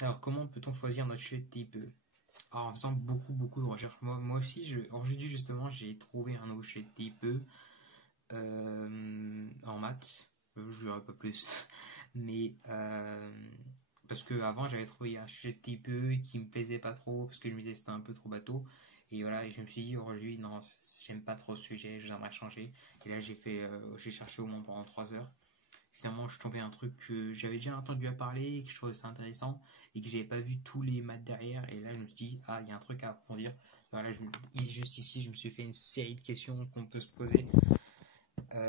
Alors, comment peut-on choisir notre sujet de TIPE? Alors, en faisant beaucoup de recherches. Moi aussi, aujourd'hui, justement, j'ai trouvé un nouveau sujet de TIPE en maths. Je dirais pas plus. Mais, parce que avant j'avais trouvé un sujet de TIPE qui me plaisait pas trop, parce que je me disais que c'était un peu trop bateau. Et voilà, et je me suis dit, aujourd'hui, non, j'aime pas trop ce sujet, j'aimerais changer. Et là, j'ai cherché au moins pendant 3 heures. Finalement, je suis tombé à un truc que j'avais déjà entendu à parler, que je trouvais ça intéressant, et que j'avais pas vu tous les maths derrière. Et là, je me suis dit, ah, il y a un truc à approfondir. Voilà, juste ici, je me suis fait une série de questions qu'on peut se poser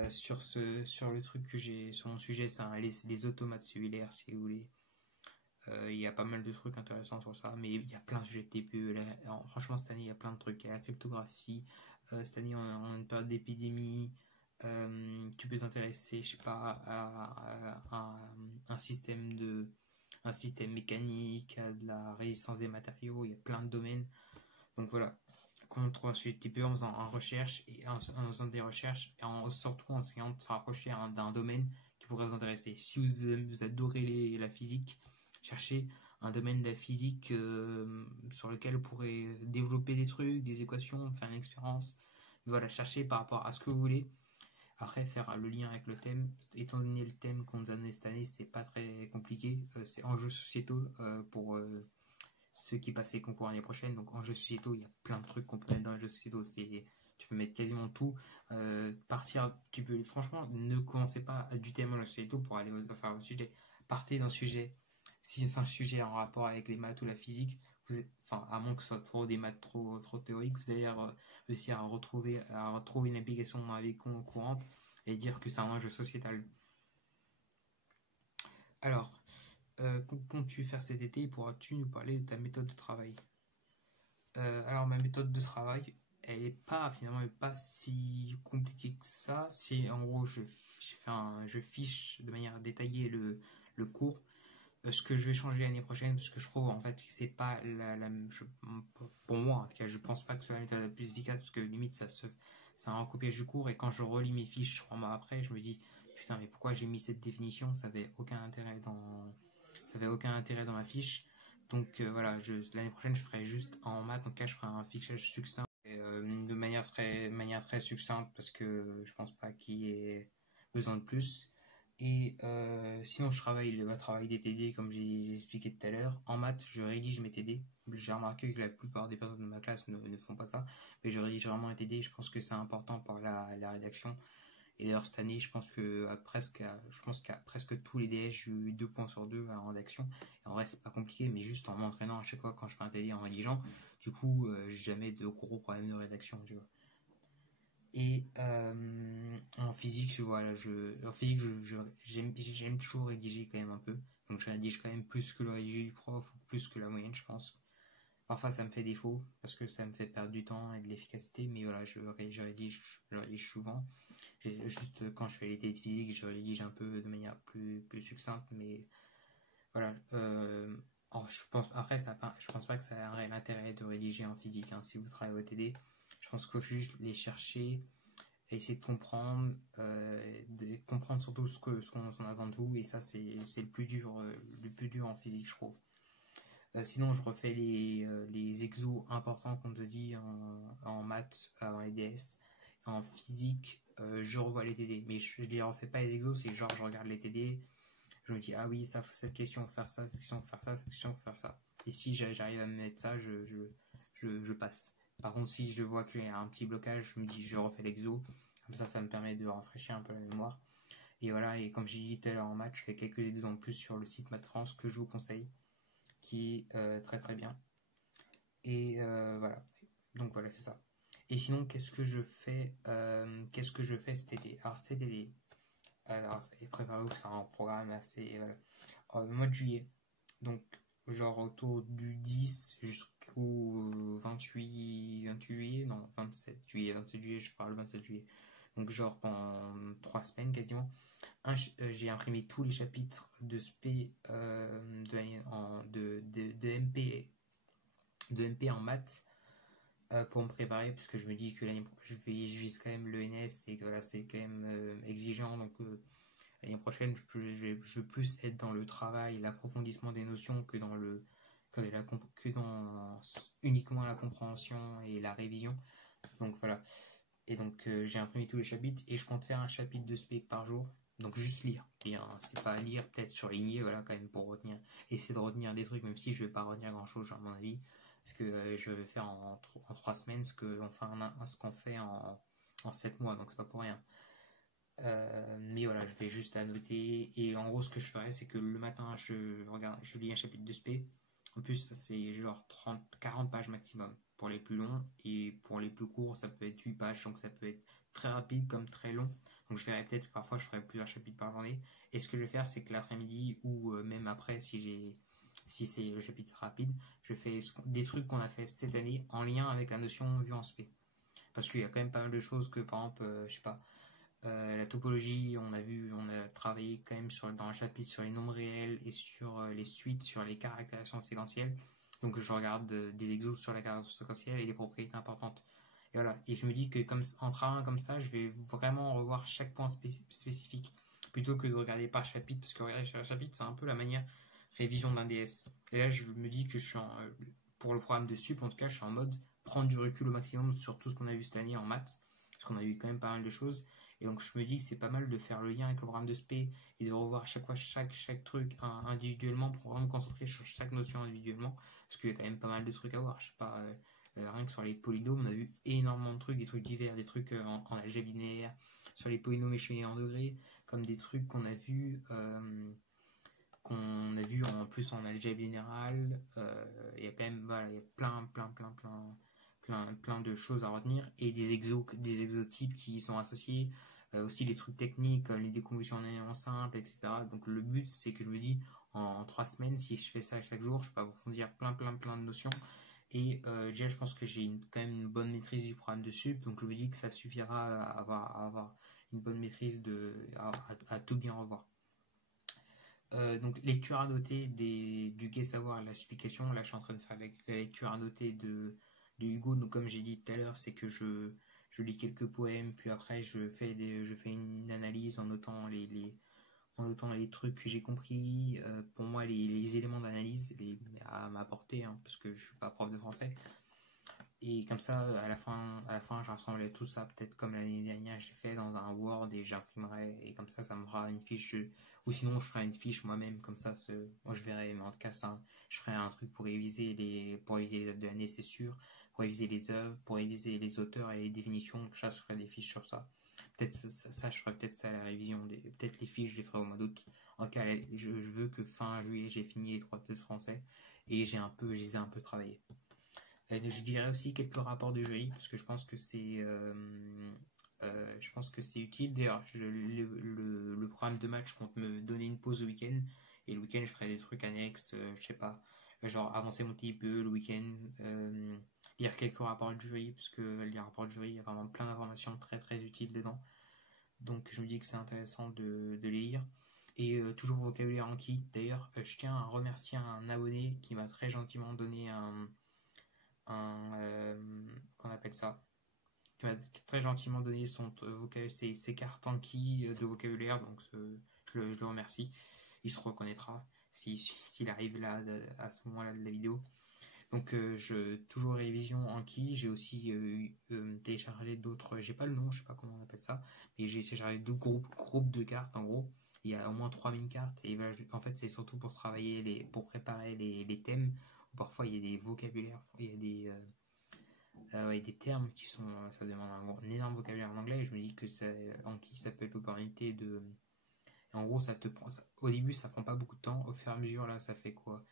sur le truc que j'ai, sur mon sujet, c'est les automates cellulaires, si vous voulez. Il y a pas mal de trucs intéressants sur ça, mais il y a plein de sujets de TPE. Là. Alors, franchement, cette année, il y a plein de trucs. Il y a la cryptographie. Cette année, on a une période d'épidémie. Tu peux t'intéresser, je sais pas, un un système mécanique, à de la résistance des matériaux. Il y a plein de domaines. Donc voilà, quand on trouve un sujet de TPE en faisant en recherche et en faisant des recherches et surtout en essayant de se rapprocher d'un domaine qui pourrait vous intéresser. Si vous adorez la physique, cherchez un domaine de la physique sur lequel vous pourrez développer des trucs, des équations, faire une expérience. Voilà, cherchez par rapport à ce que vous voulez. Après, faire le lien avec le thème, étant donné le thème qu'on nous a donné cette année, c'est pas très compliqué. C'est enjeux sociétaux pour ceux qui passent les concours l'année prochaine. Donc en jeux sociétaux, il y a plein de trucs qu'on peut mettre dans les jeux sociétaux. Tu peux mettre quasiment tout. Tu peux, franchement, ne commencez pas du thème en jeux sociétaux pour aller faire au sujet. Partez d'un sujet. Si c'est un sujet en rapport avec les maths ou la physique, enfin, à moins que ce soit trop des maths trop théoriques, vous allez réussir à retrouver une application dans la vie courante et dire que c'est un jeu sociétal. Alors, comptes-tu faire cet été et pourras-tu nous parler de ta méthode de travail? Alors ma méthode de travail, elle est pas finalement elle est pas si compliquée que ça. C'est en gros je fiche de manière détaillée le cours. Ce que je vais changer l'année prochaine, parce que je trouve en fait que c'est pas pour moi en tout cas, je pense pas que ce soit la méthode la plus efficace, parce que limite c'est un recopiage du cours, et quand je relis mes fiches 3 mois après, je me dis putain, mais pourquoi j'ai mis cette définition, ça avait aucun intérêt dans ma fiche. Donc voilà, l'année prochaine, je ferai juste en maths. En tout cas, je ferai un fichage succinct, de manière très succincte, parce que je pense pas qu'il y ait besoin de plus. Et sinon, je travaille le travail des TD, comme j'ai expliqué tout à l'heure. En maths, je rédige mes TD. J'ai remarqué que la plupart des personnes de ma classe ne font pas ça, mais je rédige vraiment les TD. Je pense que c'est important pour la rédaction. Et d'ailleurs, cette année, je pense qu'à presque tous les DS, j'ai eu 2 points sur 2 en rédaction. Et en vrai, c'est pas compliqué, mais juste en m'entraînant à chaque fois quand je fais un TD en rédigeant, du coup, j'ai jamais de gros problèmes de rédaction, tu vois. Et en physique, en physique, j'aime toujours rédiger quand même un peu. Donc je rédige quand même plus que le rédigé du prof, ou plus que la moyenne, je pense. Parfois, ça me fait défaut, parce que ça me fait perdre du temps et de l'efficacité, mais voilà, je rédige souvent. Juste quand je fais les tests de physique, je rédige un peu de manière plus succincte, mais voilà. Je pense pas que ça a un réel intérêt de rédiger en physique, hein, si vous travaillez au TD. Je pense qu'il faut juste les chercher, essayer de comprendre surtout ce qu'on attend de vous, et ça, c'est le plus dur en physique, je trouve. Sinon, je refais les exos importants qu'on te dit en maths avant les DS. En physique, je revois les TD. Mais je ne les refais pas les exos, c'est genre je regarde les TD, je me dis ah oui, ça, cette question, faire ça, cette question, faire ça, cette question, faire ça. Et si j'arrive à me mettre ça, je passe. Par contre, si je vois qu'il y a un petit blocage, je me dis je refais l'exo. Comme ça me permet de rafraîchir un peu la mémoire. Et voilà, et comme j'ai dit tout à l'heure en maths, je fais quelques exos en plus sur le site Math France que je vous conseille, qui est très bien. Et voilà. Donc voilà, c'est ça. Et sinon, qu'est-ce que je fais cet été? Alors cet été, préparez-vous, c'est un programme assez, voilà. Le mois de juillet, donc genre autour du 10 jusqu'au 28 juillet, non, 27 juillet, je parle le 27 juillet. Donc genre pendant 3 semaines quasiment, j'ai imprimé tous les chapitres de SP de MP en maths, pour me préparer, puisque je me dis que je vise quand même le NS, et que voilà, c'est quand même exigeant. Donc L'année prochaine, je veux plus être dans le travail, l'approfondissement des notions que dans uniquement la compréhension et la révision. Donc voilà. Et donc j'ai imprimé tous les chapitres et je compte faire un chapitre de spé par jour. Donc juste lire. C'est pas lire, peut-être surligner, voilà, quand même, pour retenir. Essayer de retenir des trucs, même si je vais pas retenir grand chose, à mon avis. Parce que je vais faire en 3 semaines ce qu'on fait en 7 mois, donc c'est pas pour rien. Mais voilà, je vais juste la noter. Et en gros, ce que je ferai, c'est que le matin, je lis un chapitre de spé. En plus, c'est genre 40 pages maximum pour les plus longs. Et pour les plus courts, ça peut être 8 pages. Donc ça peut être très rapide comme très long. Donc je verrai peut-être, parfois, je ferai plusieurs chapitres par journée. Et ce que je vais faire, c'est que l'après-midi ou même après, si c'est le chapitre rapide, je fais des trucs qu'on a fait cette année en lien avec la notion vue en spé. Parce qu'il y a quand même pas mal de choses que, par exemple, je sais pas, la topologie, on a travaillé quand même dans le chapitre sur les nombres réels et sur les suites, sur les caractérisations séquentielles. Donc je regarde des exos sur la caractérisation séquentielle et les propriétés importantes. Et voilà. Et je me dis que en travaillant comme ça, je vais vraiment revoir chaque point spécifique plutôt que de regarder par chapitre, parce que regarder chaque chapitre, c'est un peu la manière révision d'un DS. Et là, je me dis que pour le programme de sup, en tout cas, je suis en mode prendre du recul au maximum sur tout ce qu'on a vu cette année en maths, parce qu'on a eu quand même pas mal de choses. Et donc je me dis que c'est pas mal de faire le lien avec le programme de spé et de revoir chaque fois chaque truc individuellement pour vraiment me concentrer sur chaque notion individuellement, parce qu'il y a quand même pas mal de trucs à voir. Je sais pas, rien que sur les polynômes, on a vu énormément de trucs, des trucs divers, des trucs en algèbre linéaire, sur les polynômes échelonnés en degrés, comme des trucs qu'on a vu en plus en algèbre générale. Il y a quand même, voilà, il y a plein de choses à retenir, et des exotypes qui sont associés, aussi des trucs techniques comme les décompositions en éléments simples, etc. Donc le but, c'est que je me dis, en 3 semaines, si je fais ça chaque jour, je peux approfondir plein de notions. Et déjà, je pense que j'ai quand même une bonne maîtrise du programme de sup, donc je me dis que ça suffira à avoir une bonne maîtrise à tout bien revoir. Donc lecture à noter du Gai Savoir, l'explication. Là je suis en train de faire la lecture à noter de Hugo. Donc comme j'ai dit tout à l'heure, c'est que je lis quelques poèmes, puis après je fais une analyse en notant les trucs que j'ai compris, pour moi les éléments d'analyse à m'apporter, hein, parce que je suis pas prof de français. Et comme ça, à la fin, je rassemblerai tout ça, peut-être comme l'année dernière, j'ai fait dans un Word et j'imprimerai, et comme ça me fera une fiche, ou sinon je ferai une fiche moi-même, comme ça, moi je verrai, mais en tout cas, ça, je ferai un truc pour réviser les œuvres de l'année, c'est sûr, pour réviser les œuvres, pour réviser les auteurs et les définitions, je ferai des fiches sur ça. Peut-être ça, je ferai peut-être ça à la révision, peut-être les fiches, je les ferai au mois d'août. En tout cas, je veux que fin juillet, j'ai fini les 3 tests français, et je les ai un peu travaillés. Je dirais aussi quelques rapports de jury, parce que je pense que c'est utile. D'ailleurs, le programme de match compte me donner une pause le week-end, et le week-end je ferai des trucs annexes, je sais pas, genre avancer mon petit peu le week-end, lire quelques rapports de jury, parce que les rapports de jury, il y a vraiment plein d'informations très très utiles dedans. Donc je me dis que c'est intéressant de les lire. Et toujours vocabulaire Anki. D'ailleurs, je tiens à remercier un abonné qui m'a très gentiment donné qu'on appelle ça, qui m'a très gentiment donné ses cartes Anki de vocabulaire, donc je le remercie. Il se reconnaîtra s'il arrive là à ce moment-là de la vidéo. Donc toujours révision Anki. J'ai aussi téléchargé d'autres, j'ai pas le nom, je sais pas comment on appelle ça, mais j'ai téléchargé deux groupes de cartes. En gros il y a au moins 3000 cartes, et voilà, en fait c'est surtout pour travailler pour préparer les thèmes. Parfois il y a des vocabulaires, il y a des termes qui sont, ça demande un énorme vocabulaire en anglais, et je me dis que Anki, ça peut être l'opportunité de. Et en gros, au début, ça prend pas beaucoup de temps. Au fur et à mesure, là, ça fait quoi?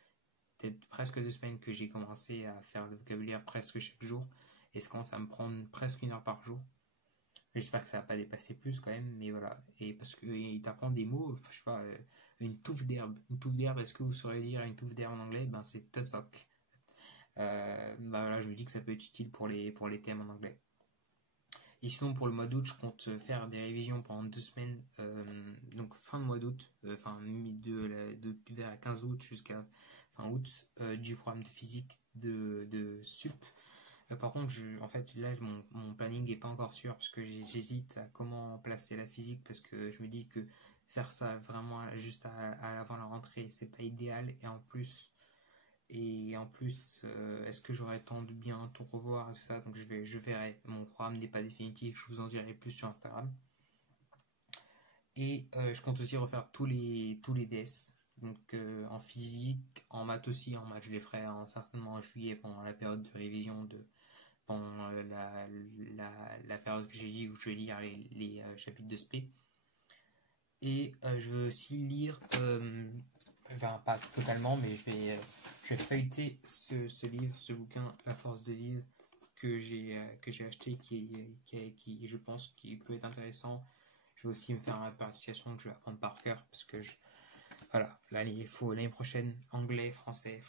Peut-être presque 2 semaines que j'ai commencé à faire le vocabulaire presque chaque jour, et ça commence à me prendre presque 1 heure par jour. J'espère que ça va pas dépasser plus quand même, mais voilà. Et parce qu'il t'apprend des mots, je sais pas, une touffe d'herbe. Une touffe d'herbe, est-ce que vous saurez dire une touffe d'herbe en anglais? Ben c'est tussock. Voilà, je me dis que ça peut être utile pour les thèmes en anglais. Et sinon, pour le mois d'août, je compte faire des révisions pendant 2 semaines, donc fin de mois d'août, vers 15 août jusqu'à fin août, du programme de physique de sup. Par contre, en fait, là, mon planning n'est pas encore sûr, parce que j'hésite à comment placer la physique, parce que je me dis que faire ça vraiment juste avant la rentrée, c'est pas idéal. Et en plus, est-ce que j'aurai le temps de bien tout revoir et tout ça? Donc je verrai. Mon programme n'est pas définitif, je vous en dirai plus sur Instagram. Et je compte aussi refaire tous les DS. Donc en physique, en maths aussi. En maths, je les ferai certainement en juillet pendant la période de révision pendant la période que j'ai dit où je vais lire les chapitres de SP. Et je veux aussi lire, enfin pas totalement, mais je vais feuilleter ce livre, ce bouquin, La force de vivre, que j'ai acheté, qui je pense qui peut être intéressant. Je vais aussi me faire une appréciation que je vais apprendre par cœur, parce que voilà, l'année prochaine, anglais, français,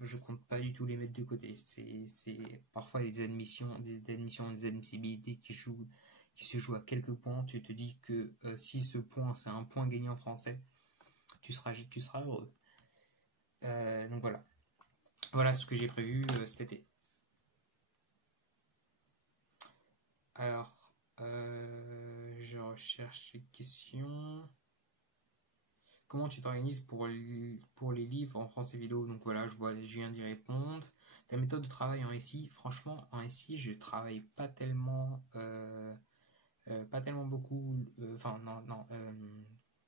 je compte pas du tout les mettre de côté. C'est parfois des admissibilités qui se jouent à quelques points. Tu te dis que si ce point, c'est un point gagné en français, tu seras heureux. Donc voilà ce que j'ai prévu cet été. Alors, je recherche une question. Comment tu t'organises pour les livres en français vidéo? Donc voilà, je viens d'y répondre. Ta méthode de travail en SI, franchement, en SI, je travaille pas tellement beaucoup. Enfin, non,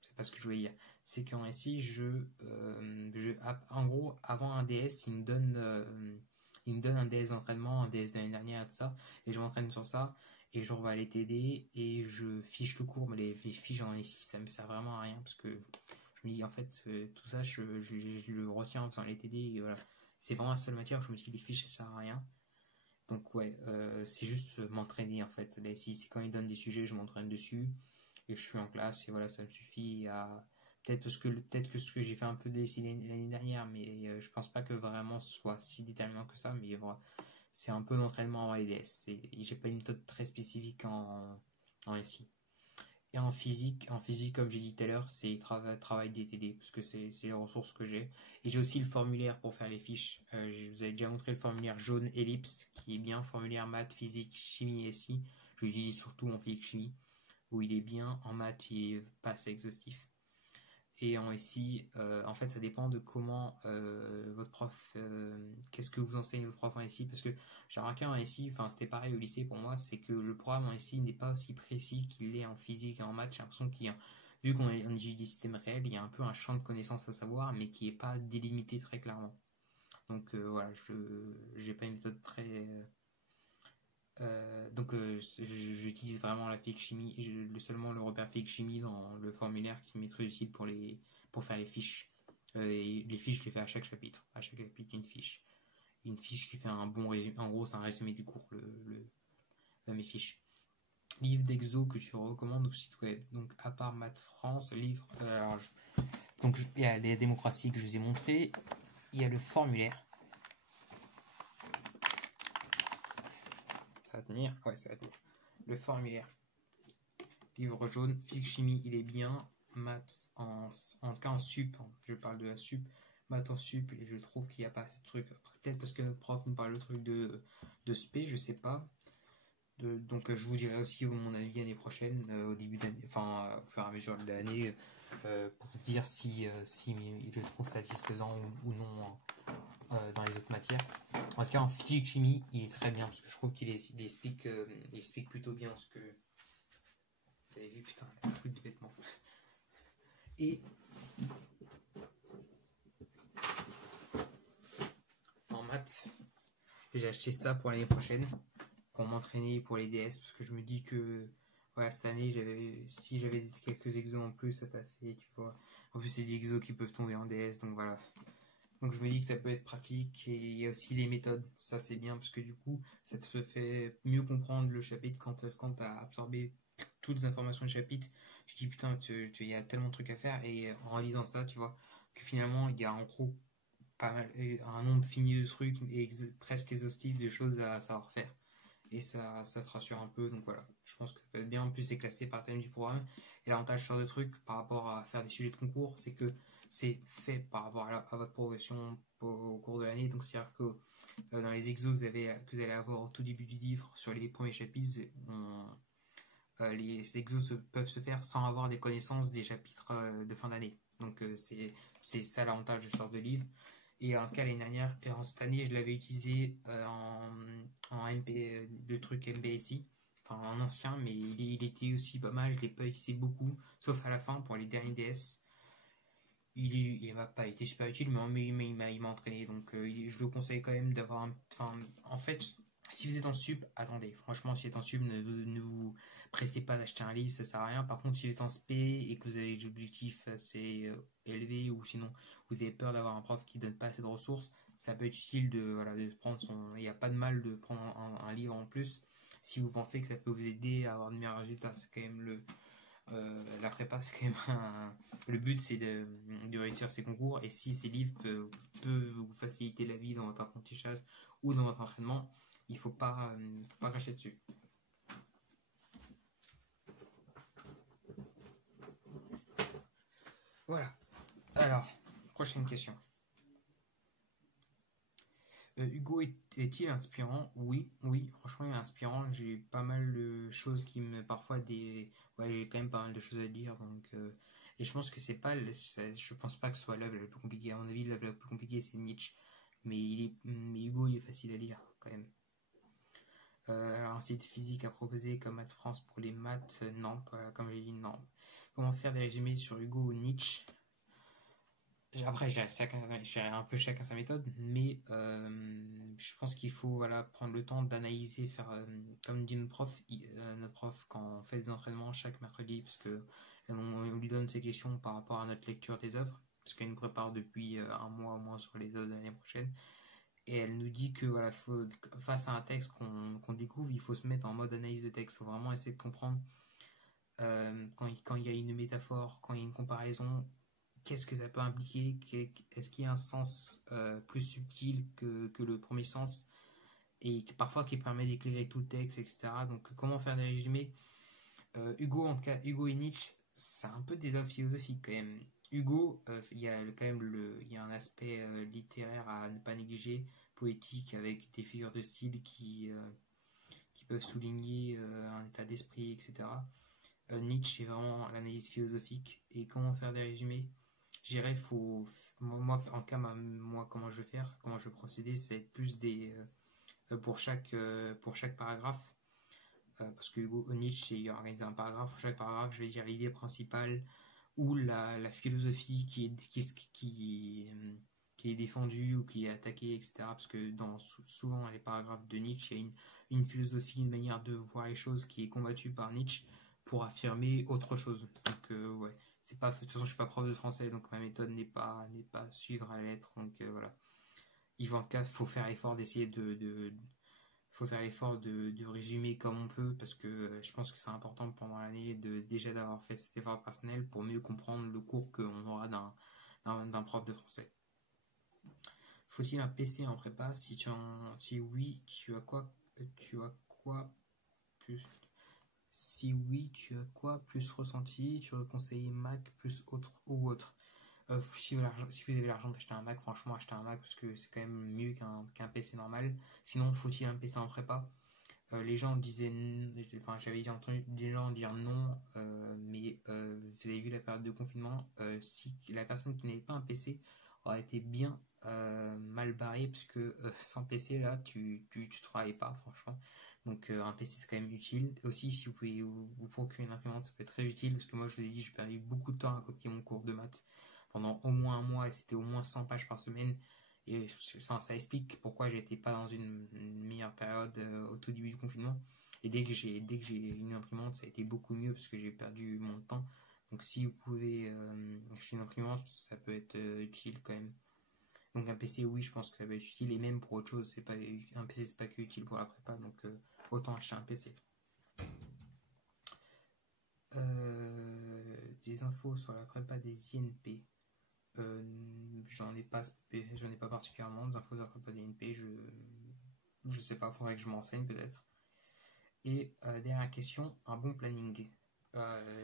c'est pas ce que je voulais dire. C'est qu'en SI, en gros, avant un DS, il me donne un DS d'entraînement, un DS de l'année dernière, et tout ça, et je m'entraîne sur ça. Et genre, on va aller t'aider et je fiche le cours, mais les fiches en SI, ça me sert vraiment à rien parce que je me dis en fait, tout ça, je le retiens en faisant les TD et voilà. C'est vraiment la seule matière où je me dis les fiches, ça sert à rien. Donc, ouais, c'est juste m'entraîner en fait. Là, ici, c'est quand ils donnent des sujets, je m'entraîne dessus et je suis en classe et voilà, ça me suffit à. Peut-être que ce que j'ai fait un peu l'année dernière, mais je pense pas que vraiment ce soit si déterminant que ça, mais voilà, c'est un peu d'entraînement en LDS. J'ai pas une méthode très spécifique en SI. Et en physique, comme j'ai dit tout à l'heure, c'est travail DTD, parce que c'est les ressources que j'ai. Et j'ai aussi le formulaire pour faire les fiches. Je vous avais déjà montré le formulaire jaune ellipse, qui est bien formulaire maths, physique, chimie et SI. Je l'utilise surtout en physique chimie, où il est bien. En maths, il est pas assez exhaustif. Et en SI, en fait, ça dépend de comment votre prof, qu'est-ce que vous enseigne votre prof en SI. Parce que j'ai remarqué en SI, enfin, c'était pareil au lycée pour moi, c'est que le programme en SI n'est pas aussi précis qu'il l'est en physique et en maths. J'ai l'impression vu qu'on utilise des systèmes réels, il y a un peu un champ de connaissances à savoir, mais qui n'est pas délimité très clairement. Donc voilà, j'ai pas une méthode très. Donc j'utilise vraiment la physique chimie, seulement le repère physique chimie dans le formulaire qui m'est très utile pour faire les fiches. Et les fiches, je les fais à chaque chapitre. À chaque chapitre, une fiche. Une fiche qui fait un bon résumé. En gros, c'est un résumé du cours, mes fiches. Livre d'exo que tu recommandes au site web. Donc, à part Maths France, livre. Donc, il y a les démocraties que je vous ai montré. Il y a le formulaire. Ça va tenir? Ouais, ça va tenir. Le formulaire. Livre jaune, physique chimie, il est bien. Maths en tout cas en sup, hein. Je parle de la sup. Maths en sup, et je trouve qu'il n'y a pas assez de trucs. Peut-être parce que notre prof nous parle le truc de SP, je sais pas. Donc je vous dirai aussi mon avis l'année prochaine, au début d'année, enfin au fur et à mesure de l'année, pour dire si je le trouve satisfaisant ou non dans les autres matières. En tout cas en physique chimie, il est très bien parce que je trouve qu'il explique plutôt bien ce que. Vous avez vu, putain, le truc de vêtements. Et en maths, j'ai acheté ça pour l'année prochaine, pour m'entraîner pour les DS, parce que je me dis que voilà, cette année, si j'avais quelques exos en plus, ça t'a fait, tu vois. En plus, c'est des exos qui peuvent tomber en DS, donc voilà. Donc je me dis que ça peut être pratique, et il y a aussi les méthodes. Ça, c'est bien, parce que du coup, ça te fait mieux comprendre le chapitre quand tu as absorbé toutes les informations du chapitre. Tu te dis, putain, il y a tellement de trucs à faire, et en lisant ça, tu vois, que finalement, il y a en gros pas mal, un nombre fini de trucs, presque exhaustif de choses à savoir faire. Et ça te rassure un peu, donc voilà, je pense que ça peut être bien. En plus, c'est classé par thème du programme, et l'avantage sur le truc par rapport à faire des sujets de concours, c'est que c'est fait par rapport à votre progression au cours de l'année. Donc c'est à dire que dans les exos que vous allez avoir au tout début du livre, sur les premiers chapitres, les exos peuvent se faire sans avoir des connaissances des chapitres de fin d'année. Donc c'est ça l'avantage de ce genre de livre. Et en cas l'année dernière, et en cette année, je l'avais utilisé en MP, de trucs MBSI, enfin en ancien, mais il était aussi pas mal. Je l'ai pas utilisé beaucoup, sauf à la fin pour les derniers DS. Il m'a pas été super utile, mais il m'a entraîné. Donc je le conseille quand même d'avoir un. Enfin, en fait, si vous êtes en sup, attendez. Franchement, si vous êtes en sup, ne vous pressez pas d'acheter un livre, ça sert à rien. Par contre, si vous êtes en SP et que vous avez des objectifs assez élevés, ou sinon vous avez peur d'avoir un prof qui donne pas assez de ressources, ça peut être utile de, voilà, de prendre son. Il n'y a pas de mal de prendre un livre en plus si vous pensez que ça peut vous aider à avoir de meilleurs résultats. C'est quand même la prépa, c'est quand même le but, c'est de réussir ces concours. Et si ces livres peuvent vous faciliter la vie dans votre apprentissage ou dans votre entraînement, il faut pas cracher dessus. Voilà. Alors, prochaine question. Hugo est-il inspirant? Oui, franchement, il est inspirant. J'ai eu pas mal de choses qui me. Parfois, des. Ouais, j'ai quand même pas mal de choses à dire. Donc, et je pense que c'est pas. Je pense pas que ce soit l'œuvre la plus compliquée. À mon avis, l'œuvre la plus compliquée, c'est Nietzsche. Mais Hugo, il est facile à lire, quand même. Alors, un site physique à proposer comme Math France pour les maths, non, comme j'ai dit, non. Comment faire des résumés sur Hugo ou Nietzsche? Après, j'ai un peu chacun sa méthode, mais je pense qu'il faut, voilà, prendre le temps d'analyser, faire comme dit notre prof quand on fait des entraînements chaque mercredi, parce que on lui donne ses questions par rapport à notre lecture des œuvres, parce qu'elle nous prépare depuis un mois au moins sur les œuvres de l'année prochaine, et elle nous dit que voilà, face à un texte qu'on découvre, il faut se mettre en mode analyse de texte, il faut vraiment essayer de comprendre quand il y a une métaphore, quand il y a une comparaison, qu'est-ce que ça peut impliquer, est-ce qu'il y a un sens plus subtil que le premier sens, et parfois qui permet d'éclairer tout le texte, etc. Donc comment faire des résumés? Hugo, en tout cas, Hugo et Nietzsche, c'est un peu des œuvres philosophiques quand même. Hugo, il y a quand même il y a un aspect littéraire à ne pas négliger, poétique, avec des figures de style qui peuvent souligner un état d'esprit, etc. Nietzsche, c'est vraiment l'analyse philosophique. Et comment faire des résumés? Je dirais, moi, en tout cas, moi, comment je vais faire, comment je vais procéder, c'est plus pour chaque paragraphe. Parce que Hugo Nietzsche, il organise un paragraphe. Pour chaque paragraphe, je vais dire l'idée principale ou la philosophie qui est défendue ou qui est attaquée, etc. Parce que souvent dans les paragraphes de Nietzsche, il y a une philosophie, une manière de voir les choses qui est combattue par Nietzsche pour affirmer autre chose. Donc, ouais. De toute façon, je suis pas prof de français, donc ma méthode n'est pas suivre à la lettre. Donc voilà. En tout cas, faut faire l'effort d'essayer faut faire l'effort de résumer comme on peut, parce que je pense que c'est important pendant l'année déjà d'avoir fait cet effort personnel pour mieux comprendre le cours qu'on aura d'un prof de français. Faut-il un PC en prépa? Si oui, tu as quoi plus? Si oui, tu as quoi plus ressenti? Tu aurais conseillé Mac plus autre? Si vous avez l'argent d'acheter un Mac, franchement, achetez un Mac parce que c'est quand même mieux qu'un PC normal. Sinon, faut-il un PC en prépa? Les gens disaient, enfin, j'avais entendu des gens dire non, mais vous avez vu la période de confinement, si la personne qui n'avait pas un PC aurait été bien mal barrée, parce que sans PC là, tu travailles pas, franchement. Donc un PC c'est quand même utile. Aussi, si vous pouvez vous procurer une imprimante, ça peut être très utile, parce que moi je vous ai dit, j'ai perdu beaucoup de temps à copier mon cours de maths pendant au moins un mois, et c'était au moins 100 pages par semaine. Et ça explique pourquoi j'étais pas dans une meilleure période au tout début du confinement. Et dès que j'ai une imprimante, ça a été beaucoup mieux parce que j'ai perdu mon temps. Donc si vous pouvez acheter une imprimante, ça peut être utile quand même. Donc un PC, oui, je pense que ça peut être utile. Et même pour autre chose, un PC, c'est pas que utile pour la prépa. Donc autant acheter un PC. Des infos sur la prépa des INP. J'en ai pas particulièrement d'infos sur la prépa des INP. Je sais pas, faudrait que je m'enseigne peut-être. Et dernière question, un bon planning.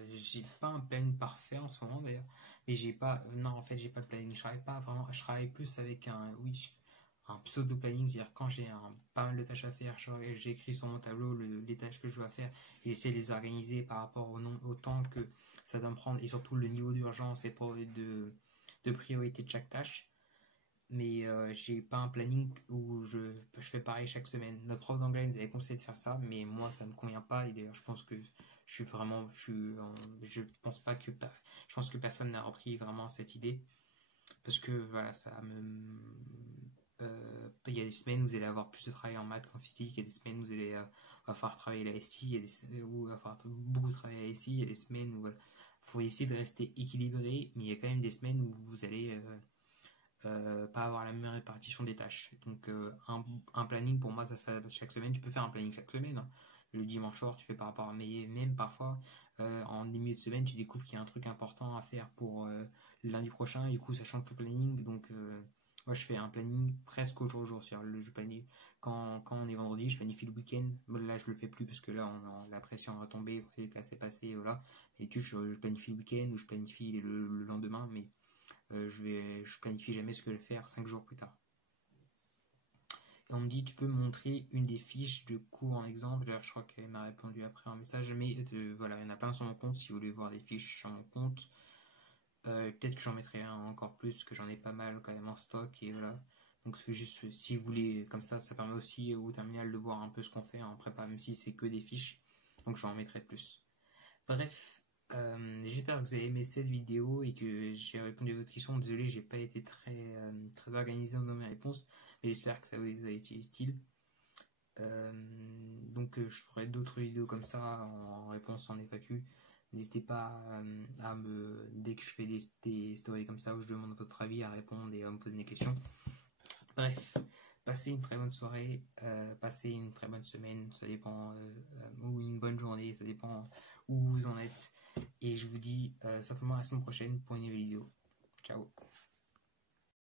J'ai pas un planning parfait en ce moment d'ailleurs, mais j'ai pas. Non, en fait, j'ai pas de planning. Je travaille pas vraiment. Je travaille plus avec un pseudo-planning, c'est-à-dire quand j'ai pas mal de tâches à faire, j'écris sur mon tableau les tâches que je dois faire et j'essaie de les organiser par rapport au temps que ça doit me prendre et surtout le niveau d'urgence et de priorité de chaque tâche. Mais j'ai pas un planning où je fais pareil chaque semaine. Notre prof d'anglais nous avait conseillé de faire ça, mais moi ça me convient pas. Et d'ailleurs, je pense que pense pas que, je pense que personne n'a repris vraiment cette idée parce que voilà, il y a des semaines où vous allez avoir plus de travail en maths qu'en physique, il y a des semaines où vous allez falloir travailler la SI, il y a des semaines où il va falloir beaucoup travailler la SI, il y a des semaines où voilà, faut essayer de rester équilibré, mais il y a quand même des semaines où vous allez pas avoir la même répartition des tâches. Donc un planning pour moi ça s'adapte chaque semaine. Tu peux faire un planning chaque semaine, hein. Le dimanche soir tu fais par rapport à, mais même parfois en milieu de semaine tu découvres qu'il y a un truc important à faire pour le lundi prochain et du coup ça change tout le planning. Donc moi je fais un planning presque au jour le jour. Je planifie quand on est vendredi, je planifie le week-end. Là je le fais plus parce que là la pression va tomber, c'est passé passé, voilà. Et je planifie le week-end ou je planifie le lendemain, mais je planifie jamais ce que je vais faire 5 jours plus tard. Et on me dit, tu peux me montrer une des fiches de cours en exemple. D'ailleurs, je crois qu'elle m'a répondu après un message, mais voilà, il y en a plein sur mon compte. Si vous voulez voir des fiches sur mon compte, peut-être que j'en mettrai un encore plus, parce que j'en ai pas mal quand même en stock. Et voilà. Donc, c'est juste, si vous voulez, comme ça permet aussi au terminal de voir un peu ce qu'on fait en prépa, même si c'est que des fiches. Donc, j'en mettrai plus. Bref, j'espère que vous avez aimé cette vidéo et que j'ai répondu à votre question. Désolé, j'ai pas été très organisé dans mes réponses, mais j'espère que ça vous a été utile. Donc je ferai d'autres vidéos comme ça en réponse en FAQ. N'hésitez pas dès que je fais des stories comme ça où je demande votre avis, à répondre et à me poser des questions. Bref, passez une très bonne soirée, passez une très bonne semaine, ça dépend, ou une bonne journée, ça dépend où vous en êtes. Et je vous dis certainement à la semaine prochaine pour une nouvelle vidéo. Ciao.